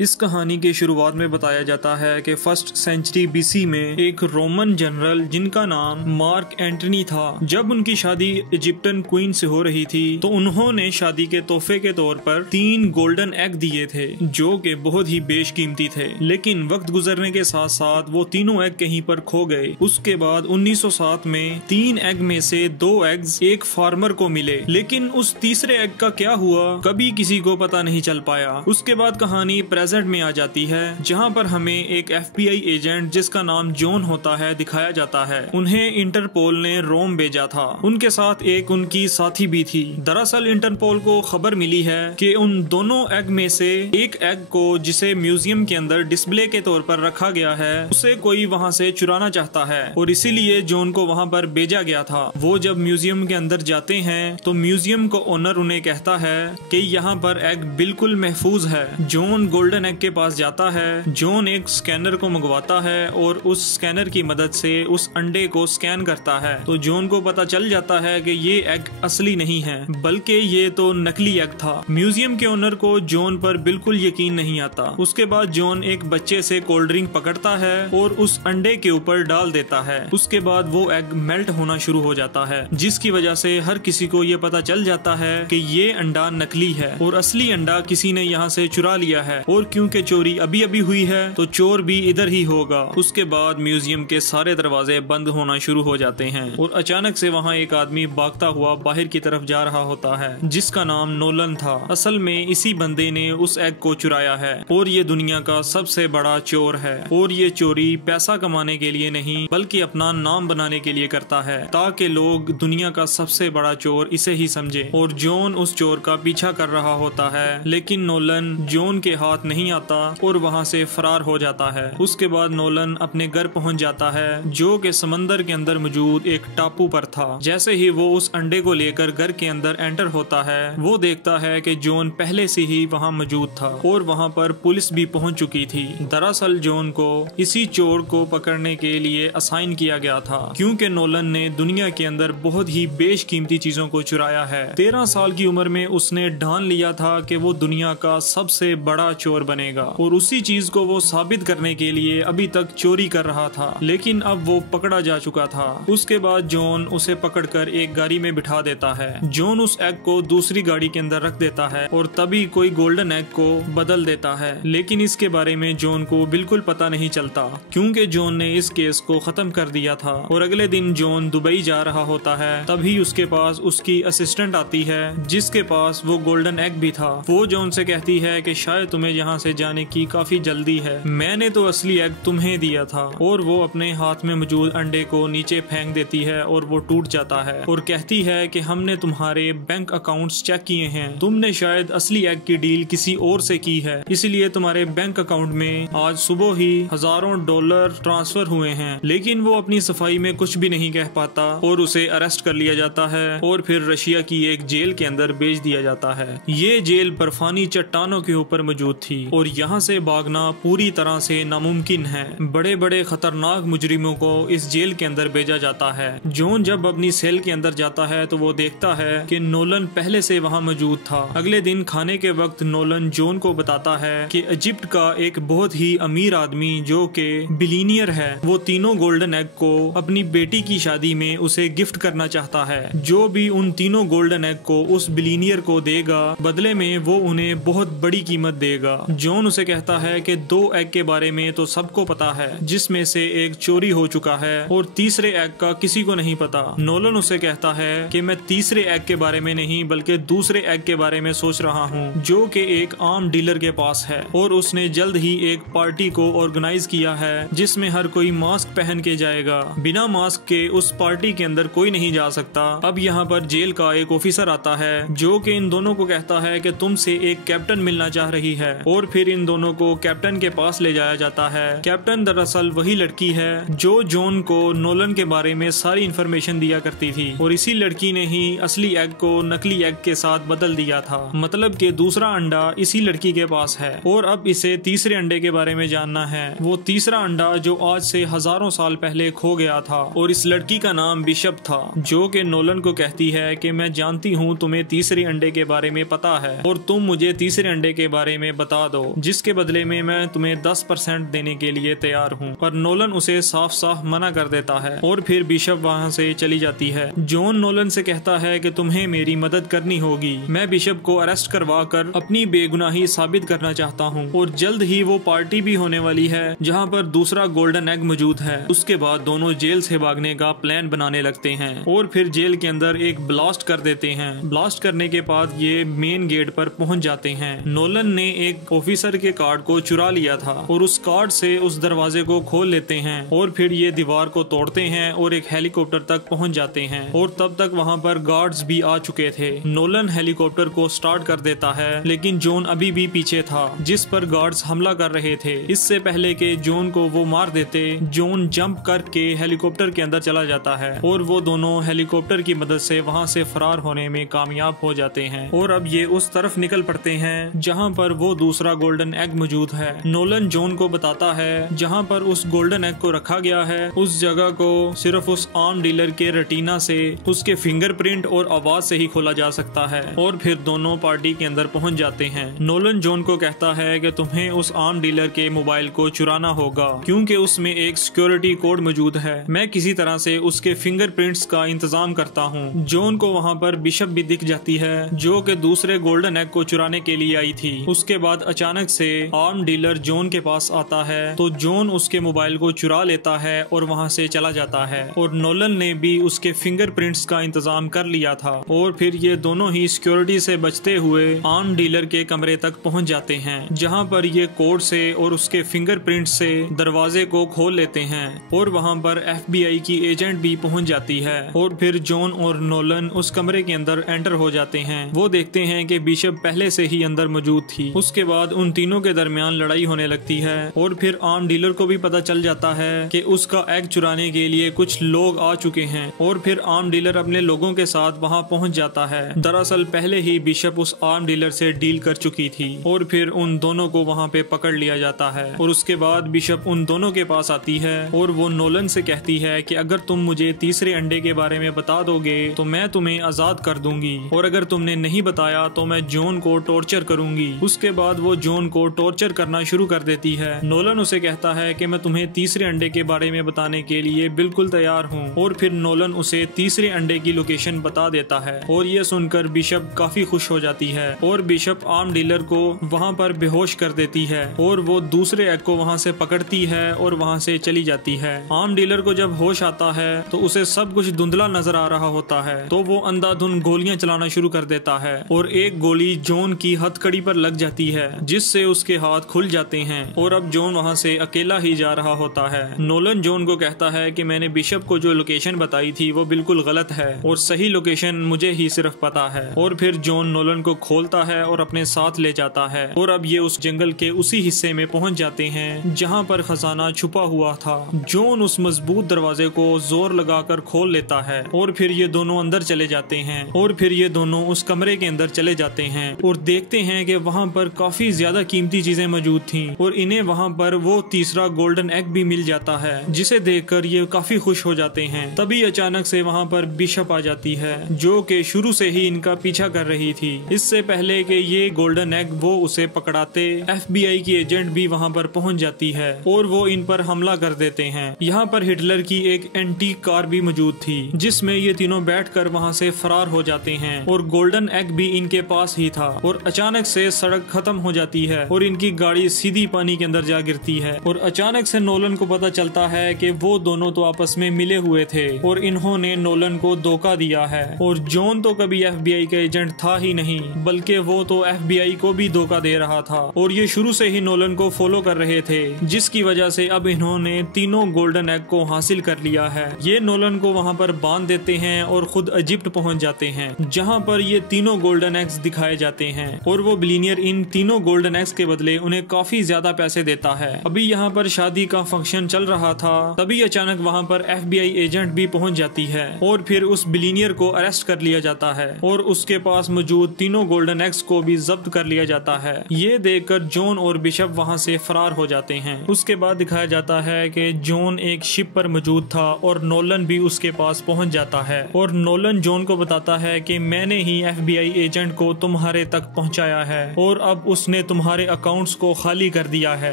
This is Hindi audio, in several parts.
इस कहानी के शुरुआत में बताया जाता है कि फर्स्ट सेंचुरी बीसी में एक रोमन जनरल जिनका नाम मार्क एंटनी था, जब उनकी शादी इजिप्टियन क्वीन से हो रही थी तो उन्होंने शादी के तोहफे के तौर पर 3 गोल्डन एग दिए थे जो कि बहुत ही बेशकीमती थे। लेकिन वक्त गुजरने के साथ साथ वो तीनों एग कहीं पर खो गए। उसके बाद 1907 में 3 एग में से 2 एग्स एक फार्मर को मिले, लेकिन उस तीसरे एग का क्या हुआ कभी किसी को पता नहीं चल पाया। उसके बाद कहानी प्रेजेंट में आ जाती है, जहां पर हमें एक FBI एजेंट जिसका नाम जॉन होता है दिखाया जाता है। उन्हें इंटरपोल ने रोम भेजा था, उनके साथ एक उनकी साथी भी थी। दरअसल इंटरपोल को खबर मिली है कि उन दोनों एग में से एक एग को, जिसे म्यूजियम के अंदर डिस्प्ले के तौर पर रखा गया है, उसे कोई वहां से चुराना चाहता है और इसीलिए जॉन को वहां पर भेजा गया था। वो जब म्यूजियम के अंदर जाते हैं तो म्यूजियम को ओनर उन्हें कहता है कि यहाँ पर एग बिल्कुल महफूज है। जॉन गोल्डन एग के पास जाता है। जॉन एक स्कैनर को मंगवाता है और उस स्कैनर की मदद से उस अंडे को स्कैन करता है तो जॉन को पता चल जाता है कि ये एग असली नहीं है बल्कि ये तो नकली एग था। म्यूजियम के ओनर को जॉन पर बिल्कुल यकीन नहीं आता। उसके बाद जॉन एक बच्चे से कोल्ड ड्रिंक पकड़ता है और उस अंडे के ऊपर डाल देता है। उसके बाद वो एग मेल्ट होना शुरू हो जाता है, जिसकी वजह से हर किसी को ये पता चल जाता है कि ये अंडा नकली है और असली अंडा किसी ने यहाँ से चुरा लिया है। और क्योंकि चोरी अभी अभी हुई है तो चोर भी इधर ही होगा। उसके बाद म्यूजियम के सारे दरवाजे बंद होना शुरू हो जाते हैं और अचानक से वहाँ एक आदमी भागता हुआ बाहर की तरफ जा रहा होता है, जिसका नाम नोलन था। असल में इसी बंदे ने उस एग को चुराया है और ये दुनिया का सबसे बड़ा चोर है। और ये चोरी पैसा कमाने के लिए नहीं बल्कि अपना नाम बनाने के लिए करता है, ताकि लोग दुनिया का सबसे बड़ा चोर इसे ही समझे। और जॉन उस चोर का पीछा कर रहा होता है, लेकिन नोलन जॉन के हाथ नहीं आता और वहाँ से फरार हो जाता है। उसके बाद नोलन अपने घर पहुँच जाता है, जो कि समंदर के अंदर मौजूद एक टापू पर था। जैसे ही वो उस अंडे को लेकर घर के अंदर एंटर होता है, वो देखता है कि जॉन पहले से ही वहाँ मौजूद था और वहाँ पर पुलिस भी पहुँच चुकी थी। दरअसल जॉन को इसी चोर को पकड़ने के लिए असाइन किया गया था, क्योंकि नोलन ने दुनिया के अंदर बहुत ही बेशकीमती चीजों को चुराया है। 13 साल की उम्र में उसने ठान लिया था कि वो दुनिया का सबसे बड़ा चोर बनेगा और उसी चीज को वो साबित करने के लिए अभी तक चोरी कर रहा था, लेकिन अब वो पकड़ा जा चुका था। उसके बाद जॉन उसे पकड़कर एक गाड़ी में बिठा देता है। जॉन उस एग को दूसरी गाड़ी के अंदर रख देता है और तभी कोई गोल्डन एग को बदल देता है, लेकिन इसके बारे में जॉन को बिल्कुल पता नहीं चलता, क्योंकि जॉन ने इस केस को खत्म कर दिया था। और अगले दिन जॉन दुबई जा रहा होता है, तभी उसके पास उसकी असिस्टेंट आती है जिसके पास वो गोल्डन एग भी था। वो जॉन से कहती है कि शायद तुम्हें यहाँ से जाने की काफी जल्दी है, मैंने तो असली एग तुम्हें दिया था। और वो अपने हाथ में मौजूद अंडे को नीचे फेंक देती है और वो टूट जाता है और कहती है कि हमने तुम्हारे बैंक अकाउंट्स चेक किए हैं, तुमने शायद असली एग की डील किसी और से की है, इसलिए तुम्हारे बैंक अकाउंट में आज सुबह ही हजारों डॉलर ट्रांसफर हुए हैं। लेकिन वो अपनी सफाई में कुछ भी नहीं कह पाता और उसे अरेस्ट कर लिया जाता है और फिर रशिया की एक जेल के अंदर भेज दिया जाता है। ये जेल बर्फानी चट्टानों के ऊपर मौजूद थी और यहाँ से भागना पूरी तरह से नामुमकिन है। बड़े बड़े खतरनाक मुजरिमों को इस जेल के अंदर भेजा जाता है। जॉन जब अपनी सेल के अंदर जाता है तो वो देखता है कि नोलन पहले से वहाँ मौजूद था। अगले दिन खाने के वक्त नोलन जॉन को बताता है कि इजिप्ट का एक बहुत ही अमीर आदमी जो कि बिलियनियर है, वो तीनों गोल्डन एग को अपनी बेटी की शादी में उसे गिफ्ट करना चाहता है। जो भी उन तीनों गोल्डन एग को उस बिलियनियर को देगा, बदले में वो उन्हें बहुत बड़ी कीमत देगा। जॉन उसे कहता है कि 2 एग के बारे में तो सबको पता है, जिसमें से एक चोरी हो चुका है और तीसरे एग का किसी को नहीं पता। नोलन उसे कहता है कि मैं तीसरे एग के बारे में नहीं बल्कि दूसरे एग के बारे में सोच रहा हूँ, जो कि एक आम डीलर के पास है और उसने जल्द ही एक पार्टी को ऑर्गेनाइज किया है जिसमें हर कोई मास्क पहन के जाएगा। बिना मास्क के उस पार्टी के अंदर कोई नहीं जा सकता। अब यहाँ पर जेल का एक ऑफिसर आता है जो कि इन दोनों को कहता है कि तुमसे एक कैप्टन मिलना चाह रही है और फिर इन दोनों को कैप्टन के पास ले जाया जाता है। कैप्टन दरअसल वही लड़की है जो जॉन को नोलन के बारे में सारी इन्फॉर्मेशन दिया करती थी और इसी लड़की ने ही असली एग को नकली एग के साथ बदल दिया था। मतलब कि दूसरा अंडा इसी लड़की के पास है और अब इसे तीसरे अंडे के बारे में जानना है। वो तीसरा अंडा जो आज से हजारों साल पहले खो गया था और इस लड़की का नाम बिशप था, जो कि नोलन को कहती है कि मैं जानती हूँ तुम्हें तीसरे अंडे के बारे में पता है और तुम मुझे तीसरे अंडे के बारे में बता दो, जिसके बदले में मैं तुम्हें 10% देने के लिए तैयार हूँ। पर नोलन उसे साफ साफ मना कर देता है और फिर बिशप वहाँ से चली जाती है। जॉन नोलन से कहता है कि तुम्हें मेरी मदद करनी होगी, मैं बिशप को अरेस्ट करवा कर अपनी बेगुनाही साबित करना चाहता हूँ। और जल्द ही वो पार्टी भी होने वाली है जहाँ पर दूसरा गोल्डन एग मौजूद है। उसके बाद दोनों जेल से भागने का प्लान बनाने लगते हैं और फिर जेल के अंदर एक ब्लास्ट कर देते हैं। ब्लास्ट करने के बाद ये मेन गेट पर पहुंच जाते हैं। नोलन ने एक ऑफिसर के कार्ड को चुरा लिया था और उस कार्ड से उस दरवाजे को खोल लेते हैं और फिर ये दीवार को तोड़ते हैं और एक हेलीकॉप्टर तक पहुंच जाते हैं। और तब तक वहां पर गार्ड्स भी आ चुके थे। नोलन हेलीकॉप्टर को स्टार्ट कर देता है लेकिन जॉन अभी भी पीछे था, जिस पर गार्ड्स हमला कर रहे थे। इससे पहले कि जॉन को वो मार देते, जॉन जंप करके हेलीकॉप्टर के अंदर चला जाता है और वो दोनों हेलीकॉप्टर की मदद से वहां से फरार होने में कामयाब हो जाते हैं। और अब ये उस तरफ निकल पड़ते हैं जहां पर वो दूसरा गोल्डन एग मौजूद है। नोलन जॉन को बताता है जहां पर उस गोल्डन एग को रखा गया है उस जगह को सिर्फ उस आर्म डीलर के रेटिना से, उसके फिंगरप्रिंट और आवाज से ही खोला जा सकता है। और फिर दोनों पार्टी के अंदर पहुंच जाते हैं। नोलन जॉन को कहता है कि तुम्हें उस आर्म डीलर के मोबाइल को चुराना होगा क्योंकि उसमें एक सिक्योरिटी कोड मौजूद है। मैं किसी तरह से उसके फिंगरप्रिंट्स का इंतजाम करता हूँ। जॉन को वहाँ पर बिशप भी दिख जाती है जो कि दूसरे गोल्डन एग को चुराने के लिए आई थी। उसके बाद अचानक से आर्म डीलर जॉन के पास आता है तो जॉन उसके मोबाइल को चुरा लेता है और वहाँ से चला जाता है। और नोलन ने भी उसके फिंगरप्रिंट्स का इंतजाम कर लिया था। और फिर ये दोनों ही सिक्योरिटी से बचते हुए आर्म डीलर के कमरे तक पहुँच जाते हैं जहाँ पर ये कोड से और उसके फिंगरप्रिंट से दरवाजे को खोल लेते हैं। और वहाँ पर FBI की एजेंट भी पहुँच जाती है। और फिर जॉन और नोलन उस कमरे के अंदर एंटर हो जाते हैं। वो देखते हैं कि बिशप पहले से ही अंदर मौजूद थी। उसके बाद उन तीनों के दरमियान लड़ाई होने लगती है और फिर आर्म डीलर को भी पता चल जाता है कि उसका एग चुराने के लिए कुछ लोग आ चुके हैं। और फिर आर्म डीलर अपने लोगों के साथ वहां पहुंच जाता है। दरअसल पहले ही बिशप उस आर्म डीलर से डील कर चुकी थी। और फिर उन दोनों को वहां पे पकड़ लिया जाता है। और उसके बाद बिशप उन दोनों के पास आती है और वो नोलन से कहती है कि अगर तुम मुझे तीसरे अंडे के बारे में बता दोगे तो मैं तुम्हें आजाद कर दूंगी, और अगर तुमने नहीं बताया तो मैं जॉन को टॉर्चर करूंगी। उसके बाद वो जॉन को टॉर्चर करना शुरू कर देती है। नोलन उसे कहता है कि मैं तुम्हें तीसरे अंडे के बारे में बताने के लिए बिल्कुल तैयार हूँ। और फिर नोलन उसे तीसरे अंडे की लोकेशन बता देता है और ये सुनकर बिशप काफी खुश हो जाती है। और बिशप आर्म डीलर को वहाँ पर बेहोश कर देती है और वो दूसरे एग को वहाँ से पकड़ती है और वहाँ से चली जाती है। आर्म डीलर को जब होश आता है तो उसे सब कुछ धुंधला नजर आ रहा होता है तो वो अंधाधुंध गोलियां चलाना शुरू कर देता है और एक गोली जॉन की हथकड़ी पर लग जाती है जिससे उसके हाथ खुल जाते हैं। और अब जॉन वहाँ से अकेला ही जा रहा होता है। नोलन जॉन को कहता है कि मैंने बिशप को जो लोकेशन बताई थी वो बिल्कुल गलत है और सही लोकेशन मुझे ही सिर्फ पता है। और फिर जॉन नोलन को खोलता है और अपने साथ ले जाता है। और अब ये उस जंगल के उसी हिस्से में पहुंच जाते हैं जहाँ पर खजाना छुपा हुआ था। जॉन उस मजबूत दरवाजे को जोर लगाकर खोल लेता है और फिर ये दोनों अंदर चले जाते हैं। और फिर ये दोनों उस कमरे के अंदर चले जाते हैं और देखते हैं कि वहाँ पर काफी ज्यादा कीमती चीजें मौजूद थी और इन्हें वहाँ पर वो तीसरा गोल्डन एग भी मिल जाता है जिसे देखकर ये काफी खुश हो जाते हैं। तभी अचानक से वहाँ पर बिशप आ जाती है जो कि शुरू से ही इनका पीछा कर रही थी। इससे पहले कि ये गोल्डन एग वो उसे पकड़ाते, FBI की एजेंट भी वहाँ पर पहुँच जाती है और वो इन पर हमला कर देते हैं। यहाँ पर हिटलर की एक एंटीक कार भी मौजूद थी जिसमें ये तीनों बैठकर वहाँ से फरार हो जाते हैं और गोल्डन एग भी इनके पास ही था। और अचानक से सड़क खत्म हो जाती है और इनकी गाड़ी सीधी पानी के अंदर जा गिरती है। और अचानक से नोलन को पता चलता है कि वो दोनों तो आपस में मिले हुए थे और इन्होंने नोलन को धोखा दिया है। और जॉन तो कभी FBI का एजेंट था ही नहीं बल्कि वो तो FBI को भी धोखा दे रहा था और ये शुरू से ही नोलन को फॉलो कर रहे थे जिसकी वजह से अब इन्होंने तीनों गोल्डन एग को हासिल कर लिया है। ये नोलन को वहाँ पर बांध देते हैं और खुद इजिप्ट पहुँच जाते हैं जहाँ पर ये तीनों गोल्डन एग्स दिखाए जाते हैं और वो बिलियनियर इन तीनों गोल्डन एग्स के बदले उन्हें काफी ज्यादा पैसे देता है। अभी यहाँ पर शादी का फंक्शन चल रहा था तभी अचानक वहाँ पर FBI एजेंट भी पहुँच जाती है और फिर उस बिलियनियर को अरेस्ट कर लिया जाता है और उसके पास मौजूद तीनों गोल्डन एग्स को भी जब्त कर लिया जाता है। ये देखकर जॉन और बिशप वहाँ से फरार हो जाते हैं। उसके बाद दिखाया जाता है कि जॉन एक शिप पर मौजूद था और नोलन भी उसके पास पहुँच जाता है और नोलन जॉन को बताता है कि मैंने ही FBI एजेंट को तुम्हारे तक पहुँचाया है और अब उस उसने तुम्हारे अकाउंट्स को खाली कर दिया है।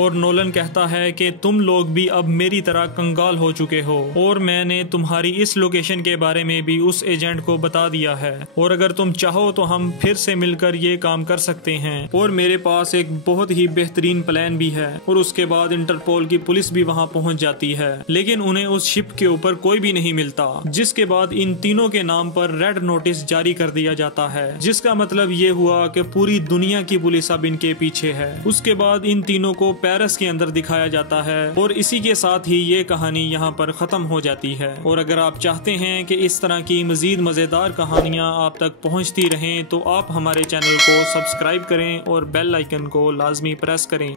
और नोलन कहता है कि तुम लोग भी अब मेरी तरह कंगाल हो चुके हो और मैंने तुम्हारी इस लोकेशन के बारे में भी उस एजेंट को बता दिया है और अगर तुम चाहो तो हम फिर से मिलकर ये काम कर सकते हैं और मेरे पास एक बहुत ही बेहतरीन प्लान भी है। और उसके बाद इंटरपोल की पुलिस भी वहाँ पहुँच जाती है, लेकिन उन्हें उस शिप के ऊपर कोई भी नहीं मिलता, जिसके बाद इन तीनों के नाम पर रेड नोटिस जारी कर दिया जाता है, जिसका मतलब ये हुआ कि पूरी दुनिया की पुलिस अब इनके पीछे है। उसके बाद इन तीनों को पेरिस के अंदर दिखाया जाता है और इसी के साथ ही ये कहानी यहाँ पर खत्म हो जाती है। और अगर आप चाहते हैं कि इस तरह की मजीद मजेदार कहानियाँ आप तक पहुँचती रहें तो आप हमारे चैनल को सब्सक्राइब करें और बेल आइकन को लाजमी प्रेस करें।